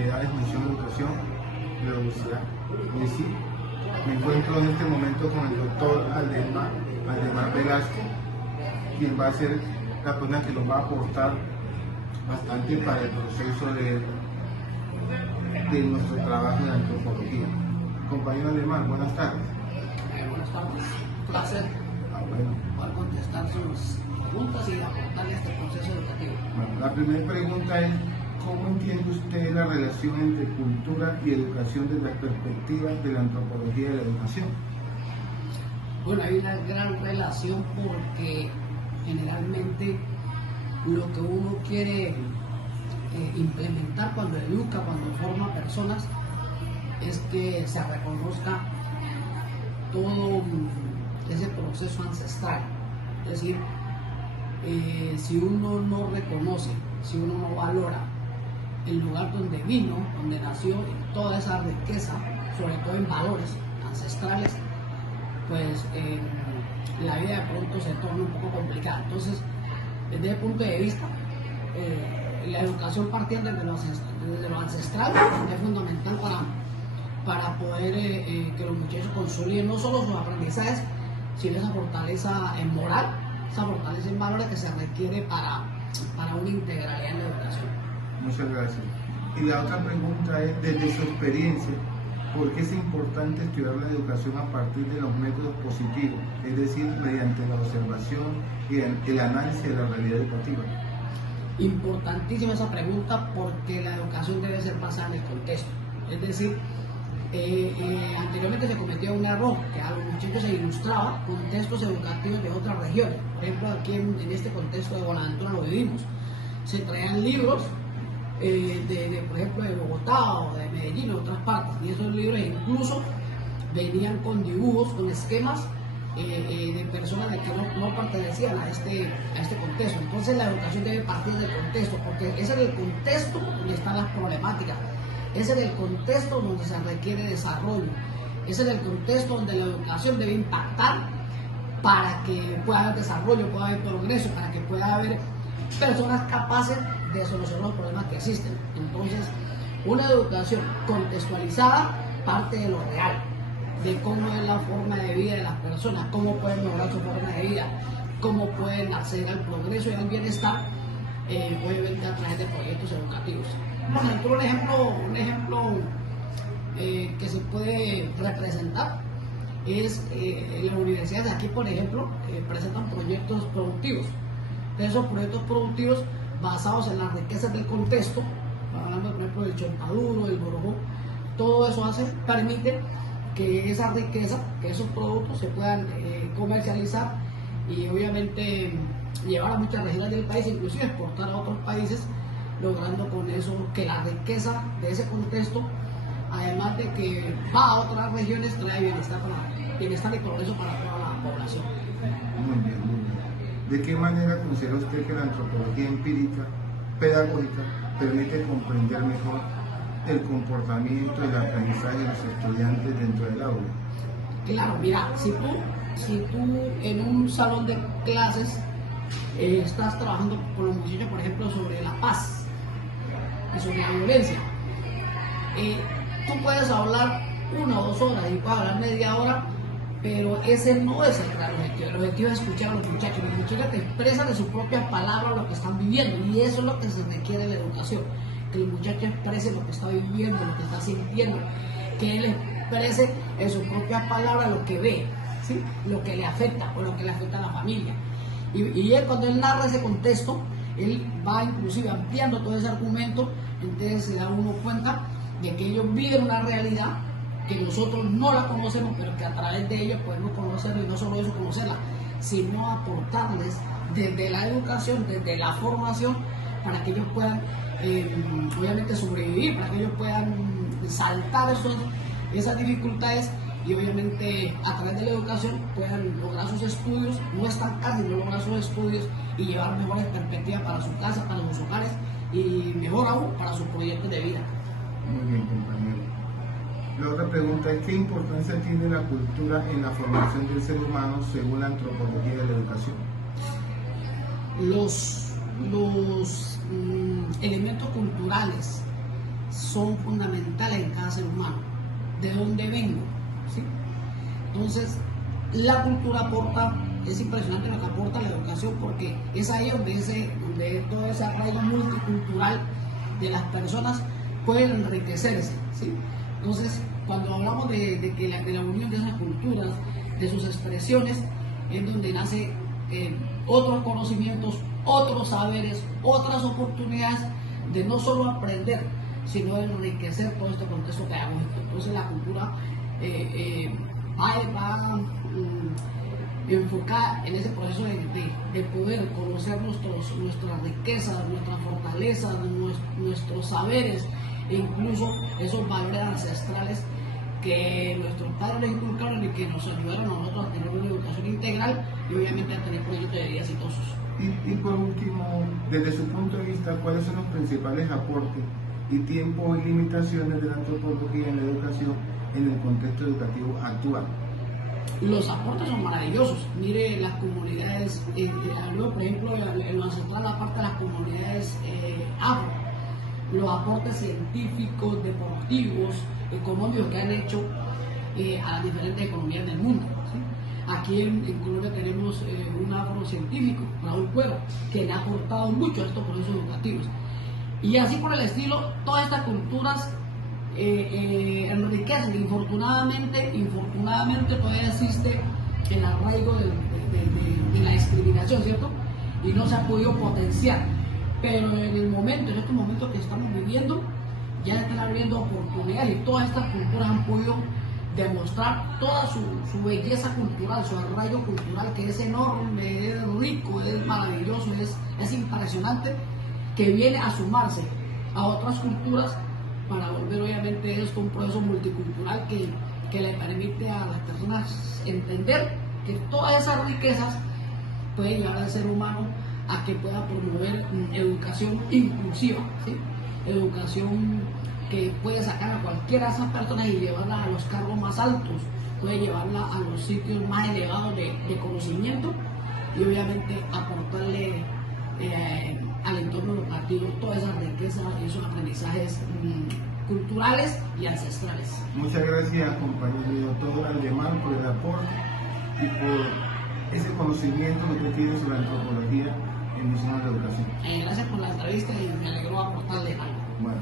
Unidad de Extensión de Educación de la Universidad UNICI. Me encuentro en este momento con el doctor Aldemar Velasco, quien va a ser la persona que nos va a aportar bastante para el proceso de nuestro trabajo de antropología. Compañero Aldemar, buenas tardes. Buenas tardes, un placer poder contestar sus preguntas y aportarle a este proceso educativo. Bueno, la primera pregunta es: ¿cómo entiende usted la relación entre cultura y educación desde la perspectiva de la antropología de la educación? Bueno, hay una gran relación porque generalmente lo que uno quiere implementar cuando educa, cuando forma personas, es que se reconozca todo ese proceso ancestral. Es decir, si uno no reconoce, si uno no valora el lugar donde vino, donde nació, toda esa riqueza, sobre todo en valores ancestrales, pues la vida de pronto se torna un poco complicada. Entonces, desde ese punto de vista, la educación partiendo desde lo ancestral es fundamental para poder que los muchachos consoliden no solo sus aprendizajes, sino esa fortaleza en moral, esa fortaleza en valores que se requiere para una integralidad en la educación. Muchas gracias. Y la otra pregunta es, desde su experiencia, ¿por qué es importante estudiar la educación a partir de los métodos positivos, es decir, mediante la observación y el análisis de la realidad educativa? Importantísima esa pregunta, porque la educación debe ser basada en el contexto. Es decir, anteriormente se cometía un error, que a los muchachos se ilustraba con textos educativos de otras regiones. Por ejemplo, aquí en este contexto de Buenaventura lo vivimos. Se traían libros por ejemplo, de Bogotá o de Medellín o de otras partes, y esos libros incluso venían con dibujos, con esquemas de personas que no pertenecían a este contexto. Entonces la educación debe partir del contexto, porque ese es el contexto donde están las problemáticas, ese es el contexto donde se requiere desarrollo, ese es el contexto donde la educación debe impactar para que pueda haber desarrollo, pueda haber progreso, para que pueda haber personas capaces de solucionar los problemas que existen. Entonces, una educación contextualizada parte de lo real, de cómo es la forma de vida de las personas, cómo pueden mejorar su forma de vida, cómo pueden acceder al progreso y al bienestar, obviamente a través de proyectos educativos. Por ejemplo, un ejemplo que se puede representar es las universidades de aquí, por ejemplo, presentan proyectos productivos. De esos proyectos productivos basados en las riquezas del contexto, hablando por ejemplo del chontaduro, del borojó, todo eso permite que esa riqueza, que esos productos se puedan comercializar y obviamente llevar a muchas regiones del país, inclusive exportar a otros países, logrando con eso que la riqueza de ese contexto, además de que va a otras regiones, trae bienestar y progreso para toda la población. Muy bien, muy bien. ¿De qué manera considera usted que la antropología empírica, pedagógica, permite comprender mejor el comportamiento y el aprendizaje de los estudiantes dentro del aula? Claro, mira, si tú en un salón de clases estás trabajando con los muchachos, por ejemplo, sobre la paz y sobre la violencia, tú puedes hablar 1 o 2 horas y puedes hablar media hora, pero ese no es el gran objetivo. El objetivo es escuchar a los muchachos. Los muchachos te expresan de sus propias palabras lo que están viviendo, y eso es lo que se requiere en la educación, que el muchacho exprese lo que está viviendo, lo que está sintiendo, que él exprese en sus propias palabras lo que ve, ¿sí? Lo que le afecta o lo que le afecta a la familia. Y él, cuando él narra ese contexto, él va inclusive ampliando todo ese argumento, entonces se da uno cuenta de que ellos viven una realidad que nosotros no la conocemos, pero que a través de ellos podemos conocerla, y no solo eso, conocerla, sino aportarles desde la educación, desde la formación, para que ellos puedan obviamente sobrevivir, para que ellos puedan saltar esas dificultades y obviamente a través de la educación puedan lograr sus estudios, no estancarse, sino lograr sus estudios y llevar mejores perspectivas para su casa, para sus hogares y mejor aún para sus proyectos de vida. Muy bien, compañero. La otra pregunta es: ¿qué importancia tiene la cultura en la formación del ser humano según la antropología de la educación? Los elementos culturales son fundamentales en cada ser humano. ¿De dónde vengo? ¿Sí? Entonces, la cultura aporta, es impresionante lo que aporta la educación, porque es ahí donde todo ese arraigo multicultural de las personas puede enriquecerse, ¿sí? Entonces, cuando hablamos de la unión de esas culturas, de sus expresiones, es donde nace otros conocimientos, otros saberes, otras oportunidades de no solo aprender, sino de enriquecer todo este contexto pedagógico. Entonces la cultura va enfocada en ese proceso de poder conocer nuestras riquezas, nuestras fortalezas, nuestros saberes e incluso esos valores ancestrales que nuestros padres inculcaron y que nos ayudaron a nosotros a tener una educación integral y obviamente a tener proyectos de vida exitosos. Y por último, desde su punto de vista, ¿cuáles son los principales aportes y tiempo y limitaciones de la antropología en la educación en el contexto educativo actual? Los aportes son maravillosos. Mire, las comunidades, por ejemplo, en lo ancestral, la parte de las comunidades afro, los aportes científicos, deportivos, económicos que han hecho a las diferentes economías del mundo, ¿sí? Aquí en Colombia tenemos un afrocientífico, Raúl Cuero, que le ha aportado mucho a estos procesos educativos. Y así por el estilo, todas estas culturas enriquecen. Infortunadamente todavía existe el arraigo de la discriminación, ¿cierto? Y no se ha podido potenciar. Pero en estos momentos que estamos viviendo, ya están abriendo oportunidades y todas estas culturas han podido demostrar toda su belleza cultural, su arraigo cultural, que es enorme, es rico, es maravilloso, es impresionante, que viene a sumarse a otras culturas para volver obviamente esto un proceso multicultural que le permite a las personas entender que todas esas riquezas pueden llevar al ser humano a que pueda promover educación inclusiva, ¿sí? Educación que puede sacar a cualquiera de esas personas y llevarla a los cargos más altos, puede llevarla a los sitios más elevados de conocimiento y obviamente aportarle al entorno educativo toda esa riqueza y esos aprendizajes culturales y ancestrales. Muchas gracias, compañero doctor Aldemar, por el aporte y por ese conocimiento que usted tiene sobre la antropología en misiones de educación. Gracias por la entrevista y me alegró aportarle algo. Bueno.